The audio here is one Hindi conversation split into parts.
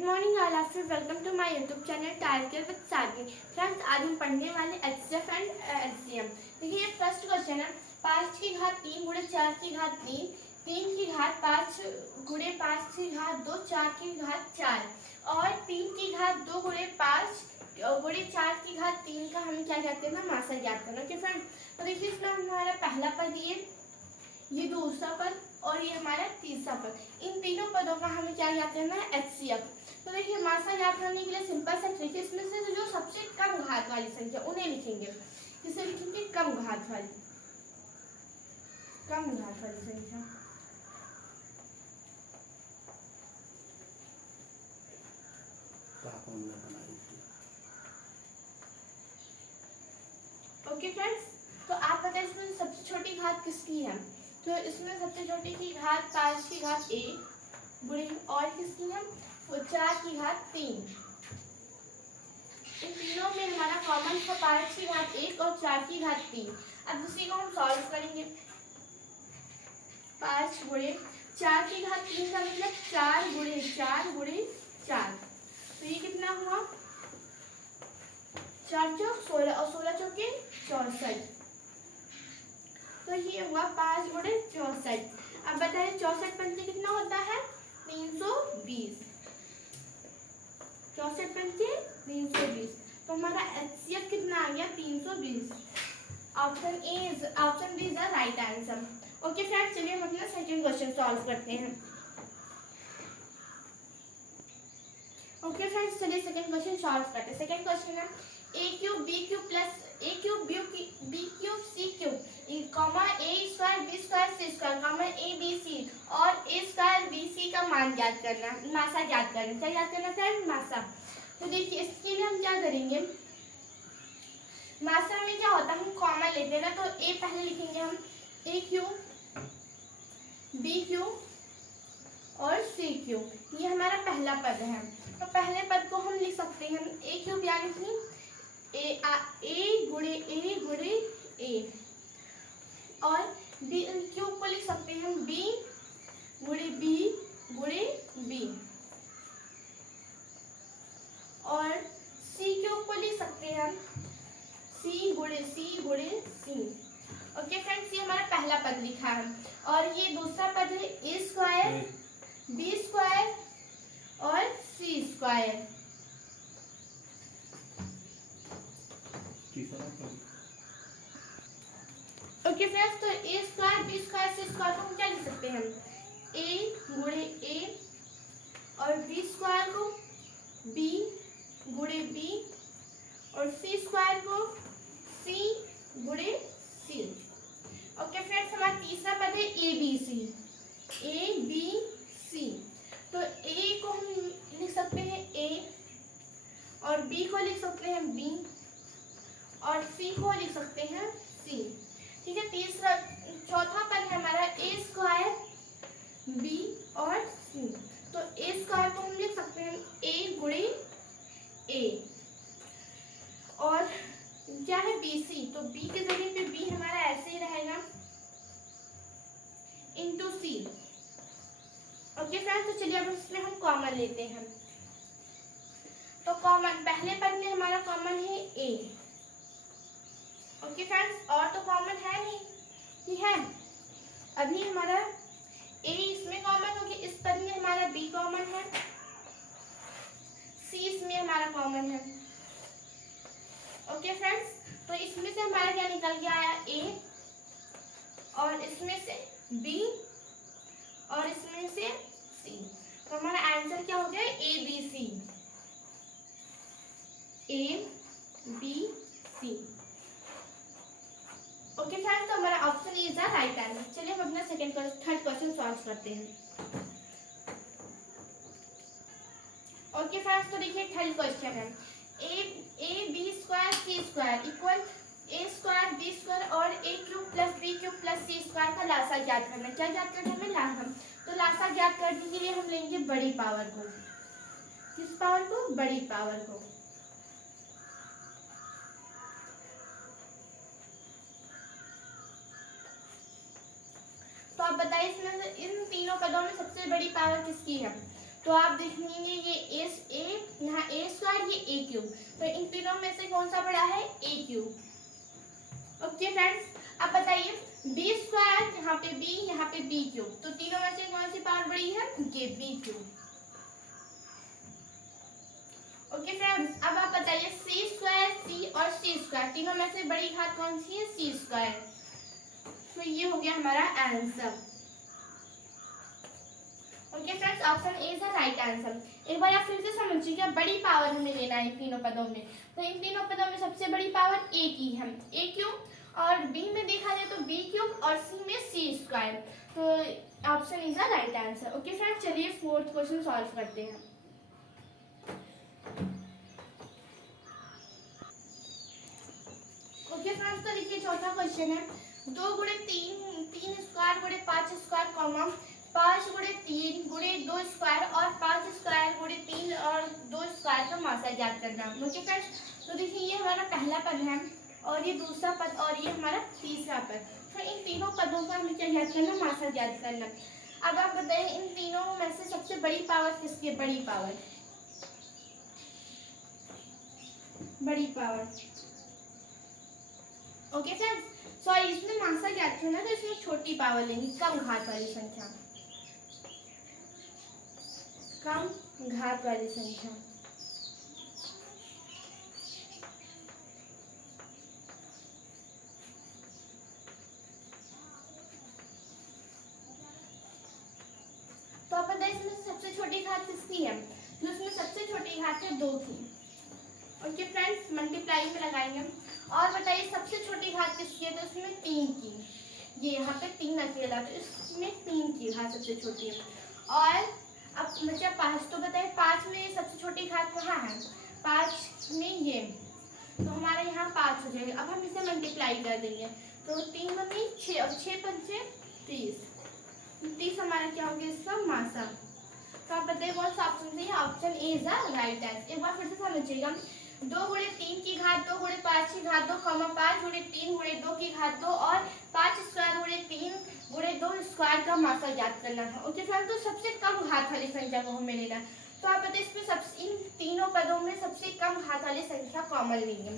Good morning all of you, welcome to my YouTube channel target with Sadhvi. Friends, आज हम पढ़ने वाले एचसीएफ एंड एलसीएम। देखिए, फर्स्ट क्वेश्चन है 5 की घात 3 गुणे 4 की घात 3, 3 की घात 5 गुणे 5 की घात 2, 4 की घात 4 और 3 की घात 2 गुणे 5 गुणे 4 की घात 3 का हम क्या कहते हैं ना, मासा ज्ञात करना। ओके फ्रेंड्स, तो देखिए इसमें हमारा पहला पद ये दूसरा पद और ये हमारा तीसरा पद, इन तीनों पदों का हमें क्या ज्ञात करना है, एचसीएफ। तो देखिए, मासा ज्ञात करने के लिए सिंपल सा ट्रिक है, इसमें से जो सबसे कम घात वाली संख्या उन्हें लिखेंगे। किसे लिखेंगे? कम घात वाली संख्या। ओके फ्रेंड्स, तो आप बताइए इसमें सबसे छोटी घात किसकी है? तो इसमें सबसे छोटी की घात 5 की घात 1 गुणे और किसकी है, वो 4 की घात 3। इन तीनों में हमारा कॉमन है 5 की घात 1 और 4 की घात 3। अब उसी को हम सॉल्व करेंगे। 5 गुणे 4 की घात 3 का मतलब 4 गुणे 4 गुणे 4, तो ये कितना हुआ? 4 चौक 16 और 16 चौके 64, तो ये हुआ 5 गुणे 64। अब बताइए 64 पंचे कितना होता है? 320। 64 पंचे 320, तो हमारा एचसीएफ कितना आ गया? 320। Option D is the right answer. Okay friends, चलिए हम अपना सेकंड क्वेश्चन सॉल्व करते हैं। ओके फ्रेंड्स, चलिए सेकंड क्वेश्चन सॉल्व करते हैं। सेकंड क्वेश्चन है a cube b cube plus a cube b cube c cube comma a square b square c square comma a b c और a स्क्वायर b c का मान ज्ञात करना, मासा ज्ञात करना। क्या ज्ञात करना फ्रेंड? मासा। तो देखिए, इसके लिए हम क्या करेंगे, मासा में क्या होता है, हम कॉमा लेते हैं ना, तो a पहले लिखेंगे हम, a क्यूब b क्यूब और c क्यूब, ये हमारा पहला पद है। तो पहले पद को हम लिख सकते हैं a क्यूब, यानी कि ए गुणे ए और बी क्यूब को लिख सकते हैं हम बी गुणे बी और सी क्यूब को लिख सकते हैं हम सी गुणे सी। ओके फ्रेंड्स, ये हमारा पहला पद लिखा है और ये दूसरा पद है ए स्क्वायर बी स्क्वायर और सी स्क्वायर। ओके फ्रेंड्स, तो ए square B square C square को हम क्या लिख सकते हैं? ए गुणे ए और बी स्क्वायर को बी गुणे बी और सी स्क्वायर को सी गुणे सी। ओके फ्रेंड्स, हमारा तीसरा पद है ए बी सी। तो ए को हम लिख सकते हैं ए और बी को लिख सकते हैं बी और सी को लिख सकते हैं सी। ठीक है, चौथा पद है हमारा ए स्क्वायर बी और सी। तो ए स्क्वायर को हम लिख सकते हैं ए गुणे ए और क्या है बी सी, तो बी के जगह पे बी हमारा ऐसे ही रहेगा इंटू सी। ओके फ्रेंड्स, तो चलिए अब इसमें हम कॉमन लेते हैं। तो कॉमन, पहले पद में हमारा कॉमन है ए। ओके फ्रेंड्स, और तो कॉमन है नहीं, ये है अभी हमारा ए इसमें कॉमन हो गया, इस पद में हमारा बी कॉमन है, सी इसमें हमारा कॉमन है। ओके फ्रेंड्स, तो इसमें से हमारा क्या निकल गया आया ए और इसमें से बी और इसमें से सी, तो हमारा आंसर क्या हो गया? A B C. Okay friends, तो हमारा option is the right answer. चलिए हम अपना थर्ड क्वेश्चन सॉल्व करते हैं। ओके फ्रेंड्स, तो देखिए थर्ड क्वेश्चन है A B square C square equal A square B square और A cube plus B cube plus C square का लासा ज्ञात करना। क्या ज्ञात करना है? लासा। तो लासा ज्ञात करने के लिए हम लेंगे बड़ी पावर को। किस पावर को? बड़ी पावर को। तो आप बताइए इसमें इन तीनों पदों में सबसे बड़ी पावर किसकी है? तो आप देखेंगे ये ए, यहाँ ए स्क्वायर, ये ए क्यूब, तो इन तीनों में से कौन सा बड़ा है? ए क्यूब। ओके फ्रेंड्स, अब बताइए बी स्क्वायर, यहाँ पे बी, यहाँ पे बी क्यूब, तो तीनों में से कौन सी पावर बड़ी है? ये बी क्यूब। ओके फ्रेंड्स, अब आप बताइए सी स्क्वायर, सी और सी स्क्वायर, तीनों में से बड़ी घात कौन सी है? सी स्क्वायर। तो ये हो गया हमारा answer. Okay friends, option A is the right answer. एक बार आप फिर से समझिए क्या बड़ी पावर हमें लेना है इन तीनों पदों में, तो इन तीनों पदों में सबसे बड़ी पावर ए की है, ए क्यूब, और बी में देखा जाए तो बी क्यूब, और सी में सी स्क्वायर, तो option is the right answer. Okay friends, चलिए फोर्थ क्वेश्चन सॉल्व करते हैं। ओके फ्रेंड्स, तो देखिए चौथा क्वेश्चन है 2 गुणे 3, 3 स्क्वायर गुणे 5 स्क्वायर कॉमा 5 गुणे 3 गुणे 2 स्क्वायर और 5 स्क्वायर गुणे 3 और 2 स्क्वायर का मासा ज्ञात करना। ओके फ्रेंड्स, तो देखिए ये हमारा पहला पद है और ये दूसरा पद और ये हमारा तीसरा पद, तो इन तीनों पदों का हमें क्या ज्ञात करना? मासा ज्ञात करना। अब आप बताइए इन तीनों में से सबसे बड़ी पावर किसकी है? बड़ी पावर, बड़ी पावर। ओके फ्रेंड्स, सॉरी इसमें मासा ज्ञात करना, तो इसमें छोटी पावर लेंगे, कम घात वाली संख्या, कम घात वाली संख्या। तो आप बताइए इसमें सबसे छोटी घात किसकी है? जो इसमें सबसे छोटी घात है 2 की। ओके फ्रेंड्स, मल्टीप्लाई में लगाएंगे। और बताइए सबसे छोटी घात किसकी है? तो इसमें 3 की, ये यहाँ पे 3 अकेला, तो इसमें 3 की घात सबसे छोटी है। और अब बच्चा 5, तो बताइए 5 में सबसे छोटी घात कहाँ है? 5 में ये, तो हमारे यहाँ 5 हो जाएगा। अब हम इसे मल्टीप्लाई कर देंगे, तो 3 दूनी 6 और 6 पंचे 30, 30 हमारा क्या हो गया? इसका मासा। तो आप बताइए कौन सा ऑप्शन सही है? Option A is the right answer. एक बार फिर से समझिएगा, 2 गुणे 3 की घात 2 गुणे 5 की घात 2, 5 गुणे 3 गुणे 2 की घात 2 और 5 स्क्वायर गुणे 3 गुणे 2 स्क्वायर का मासा ज्ञात करना है। ओके फ्रेंड्स, तो सबसे कम घात वाली संख्या को हमें लेना है। तो आप बताइए इसमें सबसे, इन तीनों पदों में सबसे कम घात वाली संख्या कॉमन लेंगे,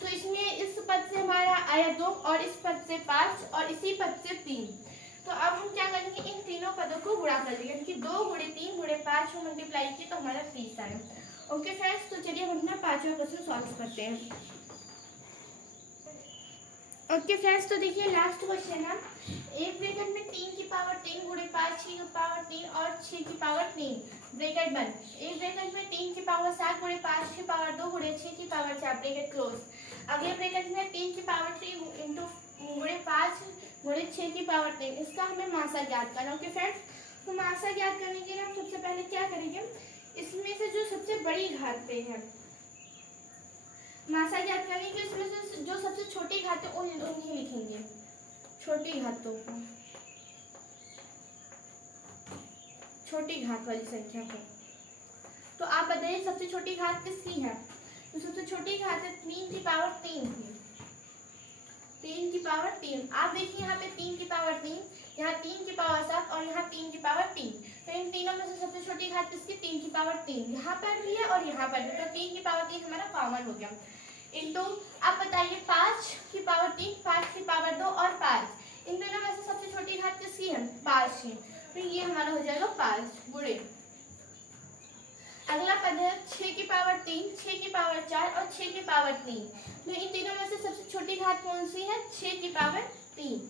तो इसमें इस पद से हमारा आया 2 और इस पद से 5 और इसी पद से 3, तो अब हम क्या करेंगे? इन तीनों पदों को गुणा कर लेंगे, क्योंकि 2 गुणे 3 गुणे 5 को मल्टीप्लाई किए तो हमारा 30 आया। ओके फ्रेंड्स, तो चलिए हम अपना 5वां क्वेश्चन सॉल्व करते हैं। ओके फ्रेंड्स, तो देखिए लास्ट क्वेश्चन है, एक ब्रैकेट में 3 की पावर 3 गुणे 5 की पावर 3 और 6 की पावर 3 ब्रैकेट बंद। एक ब्रैकेट में 3 की पावर 7 गुणे 5 की पावर 2 गुणे 6 की पावर 4 ब्रैकेट क्लोज। अगले ब्रैकेट में 3 की पावर 3 इंटू गुणे 5 गुणे 6 की पावर 3, इसका हमें मासा ज्ञात करना। ओके फ्रेंड्स, तो मासा ज्ञात करने के लिए हम सबसे पहले क्या करेंगे? इसमें से जो सबसे बड़ी घात पे है, मासा ज्ञात करने के इसमें से जो सबसे छोटी घात है उन्हें लिखेंगे, छोटी घातों को, छोटी घात वाली संख्या को। तो आप बताइए सबसे छोटी घात किसकी है? तो सबसे छोटी घात है 3 की पावर 3 की, 3 की पावर 3। आप देखिए यहाँ पे 3 की पावर 3, यहाँ 3 की पावर 7 और यहाँ 3 की पावर 3, तो इन तीनों में से सबसे छोटी घात किसकी? 3 की पावर 3, यहाँ पर भी है और यहाँ पर भी, तो 3 की पावर 3 हमारा कॉमन हो गया। इंटू आप बताइए 5 की पावर 3, 5 की पावर 2 और 5, इन दोनों में से सबसे छोटी घात किसकी है? 5 की, तो ये हमारा हो जाएगा 5 गुणे। अगला पद है 6 की पावर 3, 6 की पावर 4 और 6 की पावर 3, तो इन तीनों में से सबसे छोटी घात कौन सी है? 6 की पावर 3।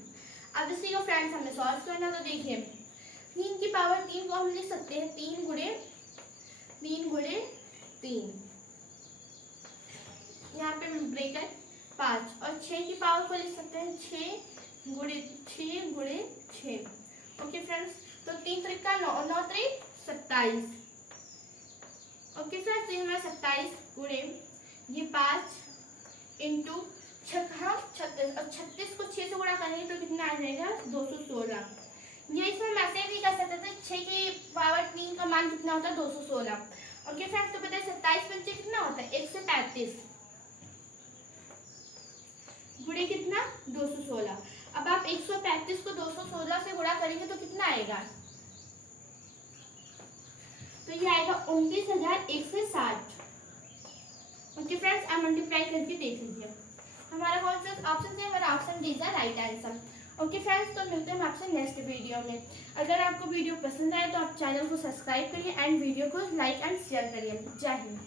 अब इसी को फ्रेंड्स हमें सॉल्व करना, तो देखिए 3 की पावर 3 को हम लिख सकते हैं 3 गुणे 3, यहाँ पे ब्रैकेट 5, और 6 की पावर को लिख सकते हैं 6 गुणे 6। ओके फ्रेंड्स, तो 3 त्रिका 9 और 9 त्रिक 27। ओके फ्रेंड्स, तो ये हमारा 27 गुणे ये 5 इंटू 36, और 36 को 6 से गुणा करेंगे तो कितना आ जाएगा? 216। ये इसमें मैसेज भी कर सकते थे, 6 की पावर 3 का मान कितना होता है? 216। ओके फ्रेंड्स, तो बताइए 27 पंचे कितना होता है? 135 गुणे कितना? 216। अब आप 135 को 216 से गुणा करेंगे तो कितना आएगा? तो ये आएगा 29,160। ओके फ्रेंड्स, आप मल्टीप्लाई करके देख लीजिए। हमारा कौन सा ऑप्शन है? हमारा option D is the right answer. Okay friends, तो मिलते हैं हम आपसे नेक्स्ट वीडियो में। अगर आपको वीडियो पसंद आए तो आप चैनल को सब्सक्राइब करिए एंड वीडियो को लाइक एंड शेयर करिए। जय हिंद।